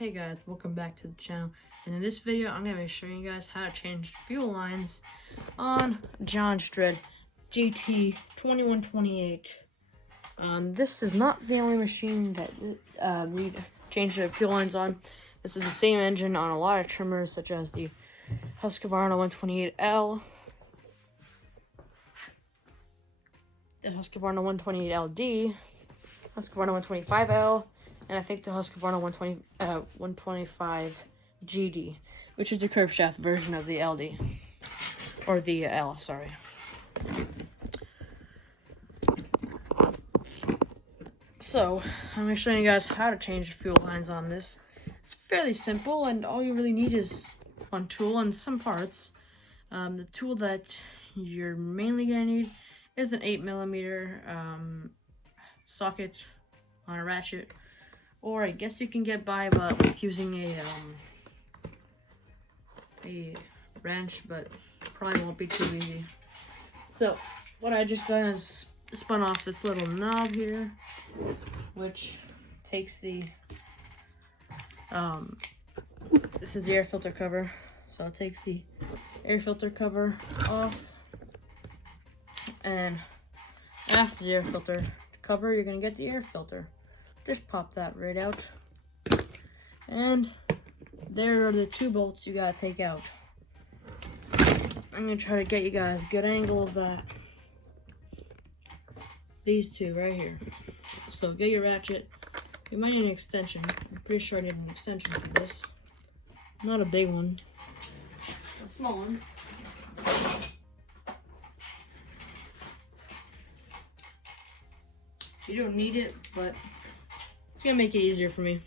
Hey guys, welcome back to the channel, and in this video I'm going to be showing you guys how to change fuel lines on Jonsered GT2128. This is not the only machine that we changed the fuel lines on. This is the same engine on a lot of trimmers such as the Husqvarna 128L, the Husqvarna 128LD, Husqvarna 125L, and I think the Husqvarna 125 GD, which is the curved shaft version of the LD, or the L, sorry. So, I'm going to show you guys how to change fuel lines on this. It's fairly simple, and all you really need is one tool and some parts. The tool that you're mainly going to need is an 8mm socket on a ratchet. Or I guess you can get by with using a wrench, but probably won't be too easy. So what I just done is spun off this little knob here, which takes the this is the air filter cover. So it takes the air filter cover off, and after the air filter cover, you're gonna get the air filter. Just pop that right out, and there are the two bolts you gotta take out. I'm gonna try to get you guys a good angle of that. These two right here. So get your ratchet. You might need an extension. I'm pretty sure I need an extension for this. Not a big one, a small one. You don't need it, but it's gonna make it easier for me.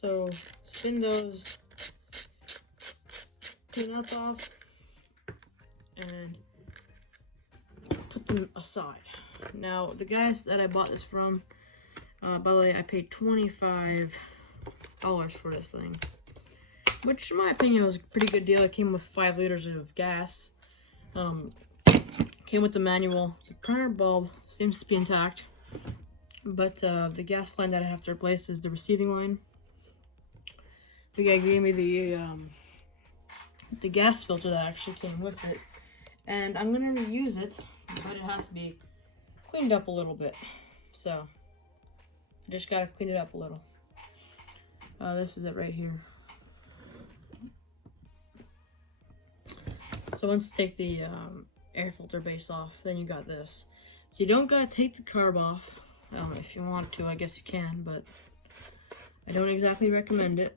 So spin those two nuts off and put them aside. Now, the guys that I bought this from, by the way, I paid $25 for this thing, which in my opinion was a pretty good deal. It came with 5 liters of gas. Came with the manual. The printer bulb seems to be intact, but the gas line that I have to replace is the receiving line. The guy gave me the gas filter that actually came with it, and I'm gonna reuse it, but it has to be cleaned up a little bit. So I just gotta clean it up a little. This is it right here. So once you take the air filter base off, then you got this. So you don't gotta take the carb off. If you want to, I guess you can, but I don't exactly recommend it.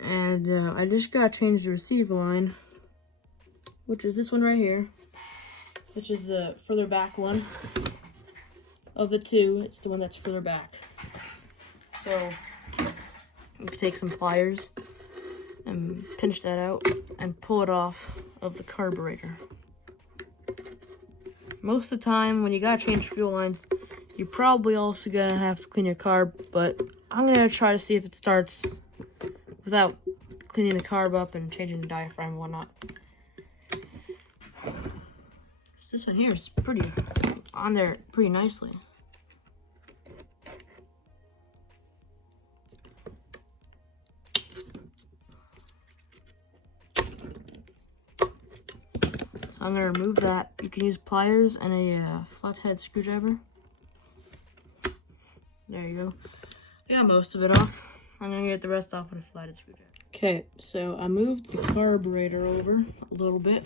And I just gotta change the receiver line, which is this one right here, which is the further back one of the two. It's the one that's further back. So you can take some pliers and pinch that out and pull it off of the carburetor. Most of the time when you gotta change fuel lines, you're probably also gonna have to clean your carb, but I'm gonna try to see if it starts without cleaning the carb up and changing the diaphragm and whatnot. This one here is pretty on there pretty nicely. I'm going to remove that. You can use pliers and a flathead screwdriver. There you go. I got most of it off. I'm going to get the rest off with a flathead screwdriver. Okay, so I moved the carburetor over a little bit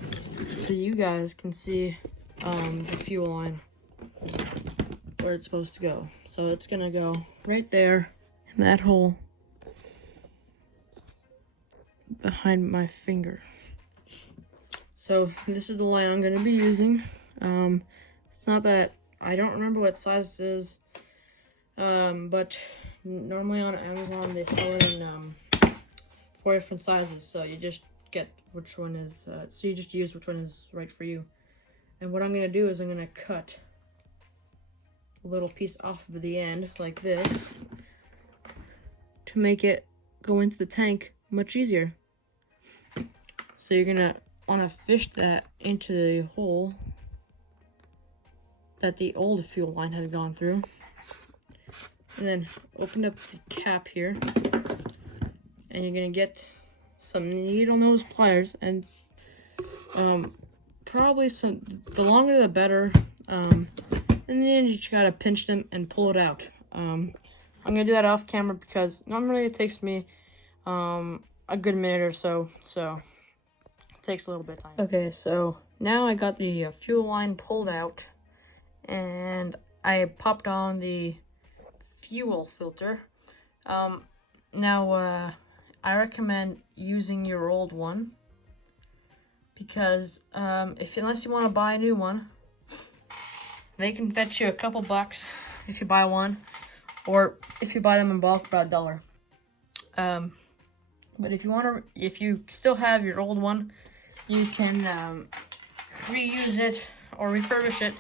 so you guys can see the fuel line, where it's supposed to go. So it's going to go right there in that hole behind my finger. So this is the line I'm going to be using. It's not that, I don't remember what size it is, but normally on Amazon they sell it in 4 different sizes, so you just get which one is, so you just use which one is right for you. And what I'm going to do is I'm going to cut a little piece off of the end, like this, to make it go into the tank much easier. So you're gonna want to fish that into the hole that the old fuel line had gone through. And then open up the cap here. And you're going to get some needle nose pliers. And probably the longer the better. And then you just got to pinch them and pull it out. I'm going to do that off camera because normally it takes me a good minute or so. So it takes a little bit of time. Okay, so now I got the fuel line pulled out. And I popped on the fuel filter. Now, I recommend using your old one because unless you want to buy a new one, they can fetch you a couple bucks if you buy one, or if you buy them in bulk, about $1. But if you still have your old one, you can reuse it or refurbish it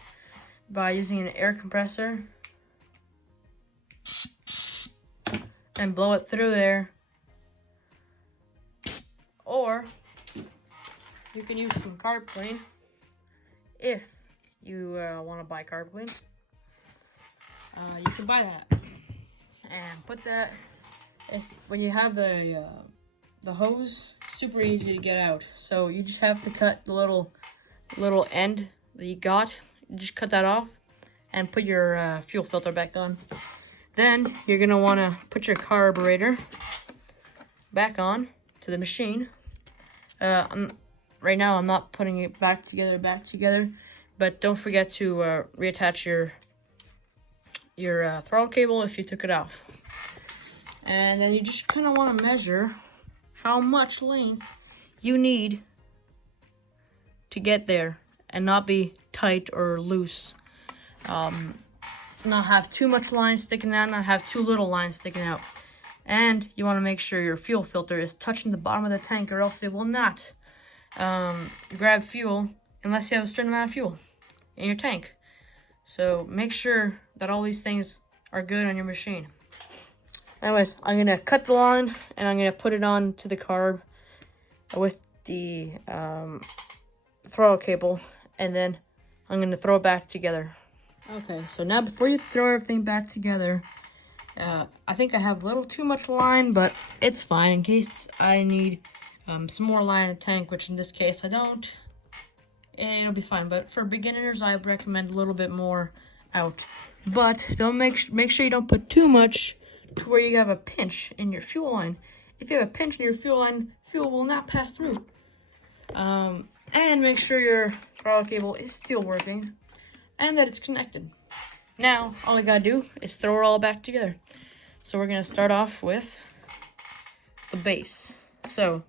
by using an air compressor and blow it through there, or you can use some carb clean if you want to buy carb clean. You can buy that and put that. When you have the hose, super easy to get out. So you just have to cut the little end that you got. Just cut that off and put your fuel filter back on. Then you're gonna want to put your carburetor back on to the machine. Right now I'm not putting it back together, but don't forget to reattach your throttle cable if you took it off. And then you just kind of want to measure how much length you need to get there and not be tight or loose. Not have too much line sticking out, not have too little line sticking out. And you want to make sure your fuel filter is touching the bottom of the tank, or else it will not grab fuel unless you have a certain amount of fuel in your tank. So make sure that all these things are good on your machine. Anyways, I'm going to cut the line and I'm going to put it on to the carb with the throttle cable, and then I'm going to throw it back together. Okay, so now before you throw everything back together, I think I have a little too much line, but it's fine in case I need some more line in the tank, which in this case I don't. It'll be fine, but for beginners, I recommend a little bit more out. But don't make sure you don't put too much to where you have a pinch in your fuel line. If you have a pinch in your fuel line, fuel will not pass through. And make sure your throttle cable is still working and that it's connected. Now, all I gotta do is throw it all back together. So we're gonna start off with the base. So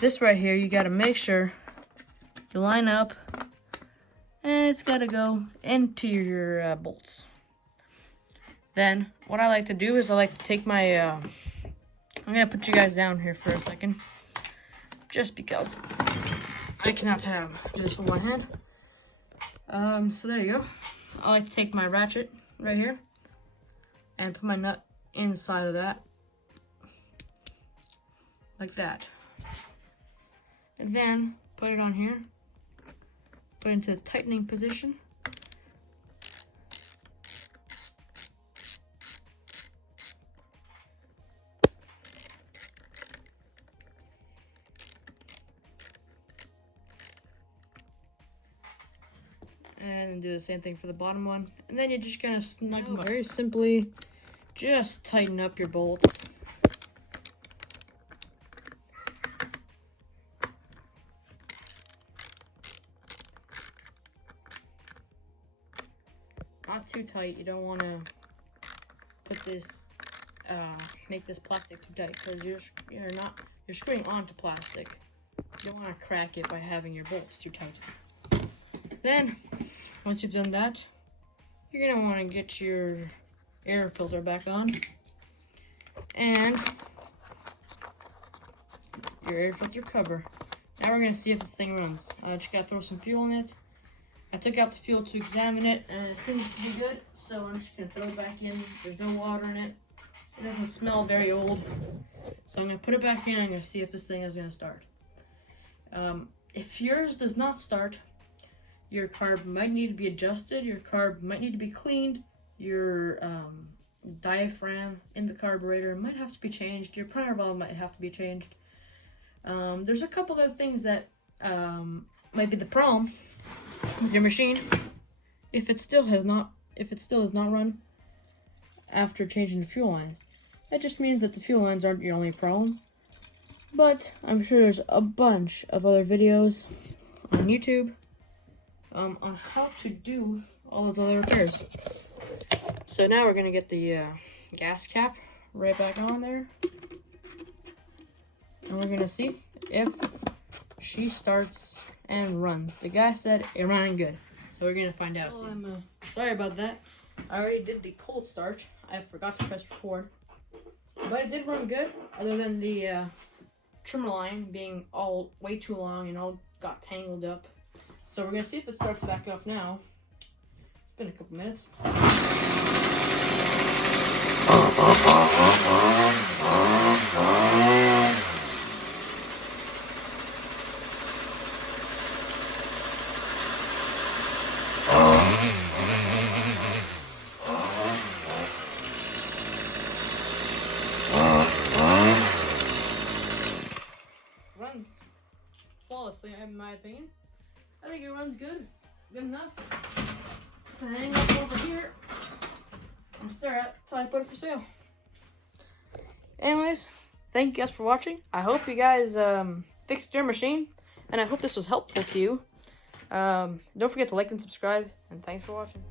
this right here, you gotta make sure you line up, and it's gotta go into your bolts. Then what I like to do is I like to take my I'm gonna put you guys down here for a second, just because I cannot do this with one hand. So there you go. I like to take my ratchet right here and put my nut inside of that, like that, and then put it on here, put it into the tightening position. And do the same thing for the bottom one. And then you're just gonna snug them up. Very simply, just tighten up your bolts. Not too tight. You don't want to put this, make this plastic too tight, because you're screwing onto plastic. You don't want to crack it by having your bolts too tight. Then, once you've done that, you're going to want to get your air filter back on and your air filter cover. Now we're going to see if this thing runs. I just got to throw some fuel in it. I took out the fuel to examine it, and it seems to be good, so I'm just going to throw it back in. There's no water in it. It doesn't smell very old. So I'm going to put it back in, and I'm going to see if this thing is going to start. if yours does not start, your carb might need to be adjusted, your carb might need to be cleaned, your diaphragm in the carburetor might have to be changed, your primer valve might have to be changed. There's a couple other things that might be the problem with your machine if it still has not run after changing the fuel lines. That just means that the fuel lines aren't your only problem. But I'm sure there's a bunch of other videos on YouTube on how to do all those other repairs. So now we're gonna get the gas cap right back on there, and we're gonna see if she starts and runs. The guy said it ran good, so we're gonna find out. Well, I'm sorry about that. I already did the cold start. I forgot to press record, but it did run good, other than the trim line being all way too long and all got tangled up. So we're gonna see if it starts back up now. It's been a couple minutes. Runs flawlessly, in my opinion. I think it runs good enough to hang up over here and stare at till I put it for sale. Anyways, thank you guys for watching. I hope you guys fixed your machine, and I hope this was helpful to you. Don't forget to like and subscribe, and thanks for watching.